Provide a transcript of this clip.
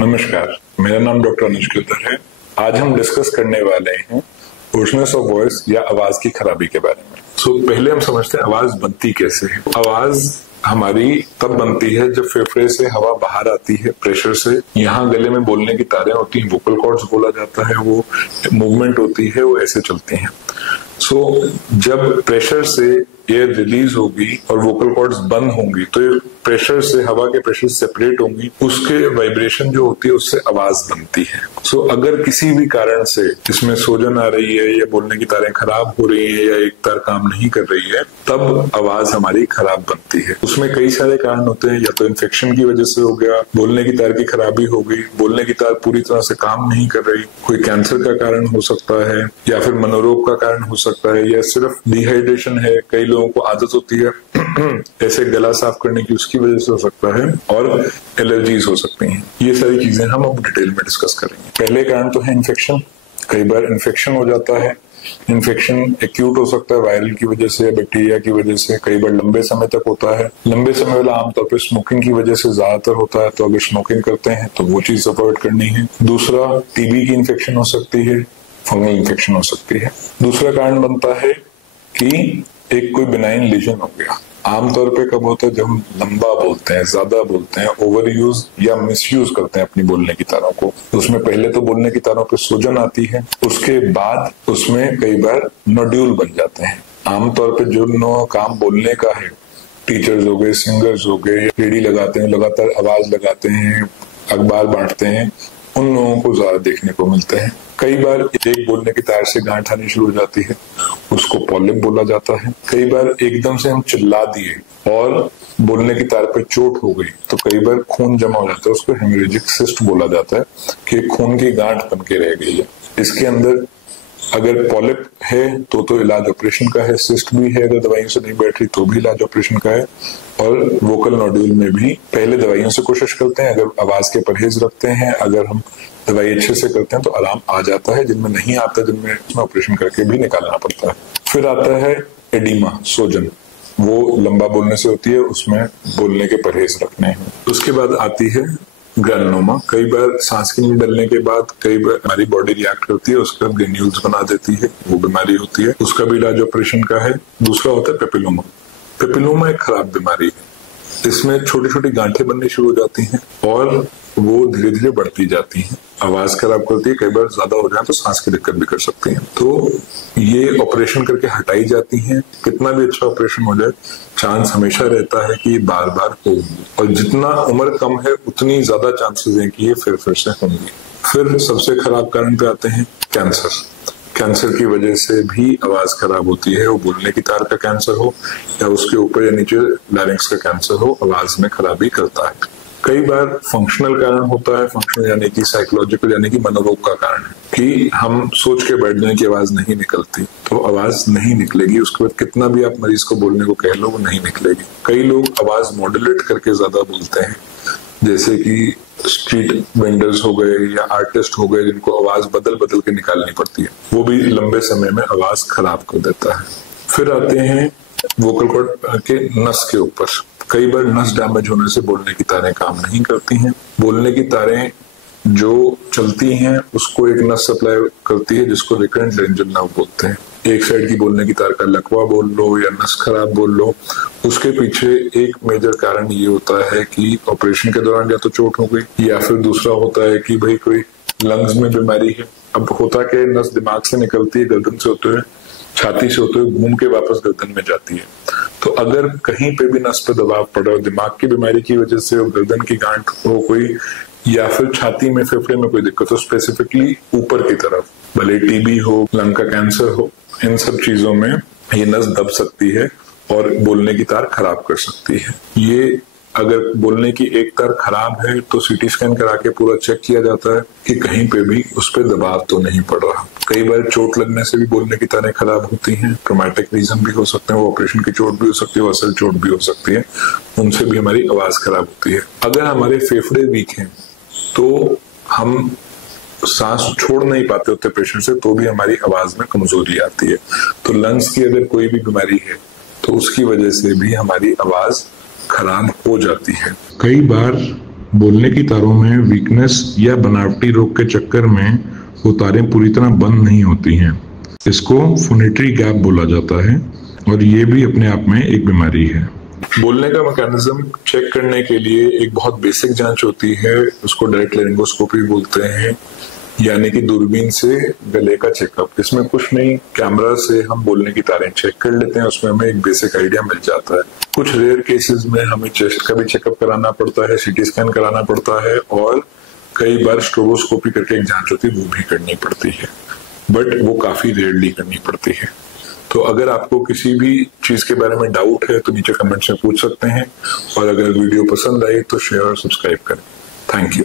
नमस्कार, मेरा नाम डॉक्टर अनुज केदार है। आज हम डिस्कस करने वाले हैं होर्सनेस ऑफ वॉइस या आवाज की खराबी के बारे में। पहले हम समझते हैं आवाज बनती कैसे है। आवाज हमारी तब बनती है जब फेफड़े से हवा बाहर आती है प्रेशर से। यहाँ गले में बोलने की तारें होती हैं, वोकल कॉर्ड्स बोला जाता है, वो मूवमेंट होती है, वो ऐसे चलती हैं। जब प्रेशर से एयर रिलीज होगी और वोकल कॉर्ड्स बंद होंगी तो ये प्रेशर से, हवा के प्रेशर से सेपरेट होंगी, उसके वाइब्रेशन जो होती है उससे आवाज बनती है। अगर किसी भी कारण से इसमें सोजन आ रही है या बोलने की तारें खराब हो रही है या एक तार काम नहीं कर रही है, तब आवाज हमारी खराब बनती है। उसमें कई सारे कारण होते हैं, या तो इन्फेक्शन की वजह से हो गया, बोलने की तार की खराबी हो गई, बोलने की तार पूरी तरह से काम नहीं कर रही, कोई कैंसर का कारण हो सकता है, या फिर मनोरोग का कारण हो सकता है, या सिर्फ डिहाइड्रेशन है, कई लोगों को आदत होती है ऐसे गला साफ करने की, उसकी वजह से हो सकता है, और एलर्जीज हो सकती हैं। ये सारी चीजें हम अब डिटेल में डिस्कस करेंगे। पहले कारण तो है इन्फेक्शन। कई बार इन्फेक्शन हो जाता है। इन्फेक्शन एक्यूट हो सकता है वायरल की वजह से, बैक्टीरिया की वजह से, कई बार लंबे समय तक होता है। लंबे समय वाला आमतौर पर स्मोकिंग की वजह से ज्यादातर होता है, तो अगर स्मोकिंग करते हैं तो वो चीज अवॉइड करनी है। दूसरा, टीबी की इन्फेक्शन हो सकती है, फंगल इन्फेक्शन हो सकती है। दूसरा कारण बनता है कि एक कोई बिनाइन लीजन हो गया। आमतौर पे कब होता है, जब हम लंबा बोलते हैं, ज्यादा बोलते हैं, ओवर यूज या मिस यूज करते हैं अपनी बोलने की तारों को। उसमें पहले तो बोलने की तारों पे सूजन आती है, उसके बाद उसमें कई बार नोड्यूल बन जाते हैं। आमतौर पे जो काम बोलने का है, टीचर्स हो गए, सिंगर्स हो गए, रेडी लगाते हैं, लगातार आवाज लगाते हैं, अखबार बांटते हैं, उन लोगों को ज्यादा देखने को मिलते हैं। कई बार एक बोलने की तार से गांठ आनी शुरू हो जाती है, उसको पॉलिप बोला जाता है। कई बार एकदम से हम चिल्ला दिए और बोलने की तार पे चोट हो गई तो कई बार खून जमा हो जाता है, उसको हेमरेजिक सिस्ट बोला जाता है कि खून की गांठ बन के रह गई है। इसके अंदर अगर पॉलिप है तो इलाज ऑपरेशन का है, सिस्ट भी है, अगर दवाइयों से नहीं बैठ रही तो भी इलाज ऑपरेशन का है। और वोकल नोड्यूल में भी पहले दवाइयों से कोशिश करते हैं, अगर आवाज के परहेज रखते हैं, अगर हम दवाई अच्छे से करते हैं तो आराम आ जाता है। जिनमें नहीं आता, जिनमें उसमें ऑपरेशन करके भी निकालना पड़ता है। फिर आता है एडिमा, सोजन, वो लंबा बोलने से होती है, उसमें बोलने के परहेज रखने हैं। उसके बाद आती है ग्रैनुलोमा। कई बार सांस की नींद डलने के बाद कई बार हमारी बॉडी रिएक्ट करती है, उसका ग्रेन्यूल्स बना देती है, वो बीमारी होती है, उसका भी इलाज ऑपरेशन का है। दूसरा होता है पेपिलोमा। पेपिलोमा एक खराब बीमारी है, इसमें छोटी छोटी गांठें बननी शुरू हो जाती हैं और वो धीरे धीरे बढ़ती जाती हैं, आवाज खराब करती है, कई बार ज्यादा हो जाए तो सांस की दिक्कत भी कर सकती हैं। तो ये ऑपरेशन करके हटाई जाती हैं। कितना भी अच्छा ऑपरेशन हो जाए, चांस हमेशा रहता है कि ये बार बार होगी, और जितना उम्र कम है उतनी ज्यादा चांसेस हैं कि ये फिर से होंगी। फिर सबसे खराब कारण पे आते हैं कैंसर। कैंसर की वजह से भी आवाज खराब होती है, वो बोलने की तार का कैंसर हो या उसके ऊपर या नीचे लैरिंक्स का कैंसर हो, आवाज में खराबी करता है। कई बार फंक्शनल कारण होता है, फंक्शनल यानी कि साइकोलॉजिकल यानी कि मनोरोग का कारण है कि हम सोच के बैठ जाएं कि आवाज नहीं निकलती, तो आवाज नहीं निकलेगी। उसके बाद कितना भी आप मरीज को बोलने को कह लो, वो नहीं निकलेगी। कई लोग आवाज मॉड्यूलेट करके ज्यादा बोलते हैं, जैसे कि स्ट्रीट वेंडर्स हो गए या आर्टिस्ट हो गए, जिनको आवाज बदल बदल के निकालनी पड़ती है, वो भी लंबे समय में आवाज खराब कर देता है। फिर आते हैं वोकल कॉर्ड के नस के ऊपर। कई बार नस डैमेज होने से बोलने की तारें काम नहीं करती हैं। बोलने की तारें जो चलती हैं उसको एक नस सप्लाई करती है, जिसको रिकरेंट लेंजल नर्व बोलते हैं। एक साइड की बोलने की तार का लकवा बोल लो या नस खराब बोल लो, उसके पीछे एक मेजर कारण ये होता है कि ऑपरेशन के दौरान या तो चोट हो गई, या फिर दूसरा होता है कि भाई कोई लंग्स में बीमारी है। अब होता कि नस दिमाग से निकलती है, गर्दन से होते हुए, छाती से होते हुए घूम के वापस गर्दन में जाती है। तो अगर कहीं पे भी नस पे दबाव पड़ा हो, दिमाग की बीमारी की वजह से हो, गर्दन की गांठ हो कोई, या फिर छाती में, फेफड़े में कोई दिक्कत हो, स्पेसिफिकली ऊपर की तरफ, भले टीबी हो, लंग का कैंसर हो, इन सब चीजों में ये नस दब सकती है और बोलने की तार खराब कर सकती है। ये अगर बोलने की एक तार खराब है तो सीटी स्कैन करा के पूरा चेक किया जाता है कि कहीं पे भी उस पर दबाव तो नहीं पड़ रहा। कई बार चोट लगने से भी बोलने की तारें खराब होती हैं। ट्रोमैटिक रीजन भी हो सकते हैं, वो ऑपरेशन की चोट भी हो सकती है, असल चोट भी हो सकती है, उनसे भी हमारी आवाज खराब होती है। अगर हमारे फेफड़े वीक हैं तो हम सांस छोड़ नहीं पाते होते प्रेशर से, तो भी हमारी आवाज में कमजोरी आती है। तो लंग्स की अगर कोई भी बीमारी है तो उसकी वजह से भी हमारी आवाज खराब हो जाती है। कई बार बोलने की तारों में वीकनेस या बनावटी रोग के चक्कर में वो तारें पूरी तरह बंद नहीं होती हैं। इसको फोनेटरी गैप बोला जाता है और ये भी अपने आप में एक बीमारी है। बोलने का मैकेनिज्म चेक करने के लिए एक बहुत बेसिक जांच होती है, उसको डायरेक्ट लेरिंगोस्कोपी बोलते हैं, यानी कि दूरबीन से गले का चेकअप। इसमें कुछ नहीं, कैमरा से हम बोलने की तारें चेक कर लेते हैं, उसमें हमें एक बेसिक आइडिया मिल जाता है। कुछ रेयर केसेस में हमें चेस्ट का भी चेकअप कराना पड़ता है, सीटी स्कैन कराना पड़ता है और कई बार स्ट्रोबोस्कोपी करके एक जांच होती है, वो भी करनी पड़ती है, बट वो काफी रेयरली करनी पड़ती है। तो अगर आपको किसी भी चीज के बारे में डाउट है तो नीचे कमेंट्स में पूछ सकते हैं, और अगर वीडियो पसंद आई तो शेयर और सब्सक्राइब करें। Thank you.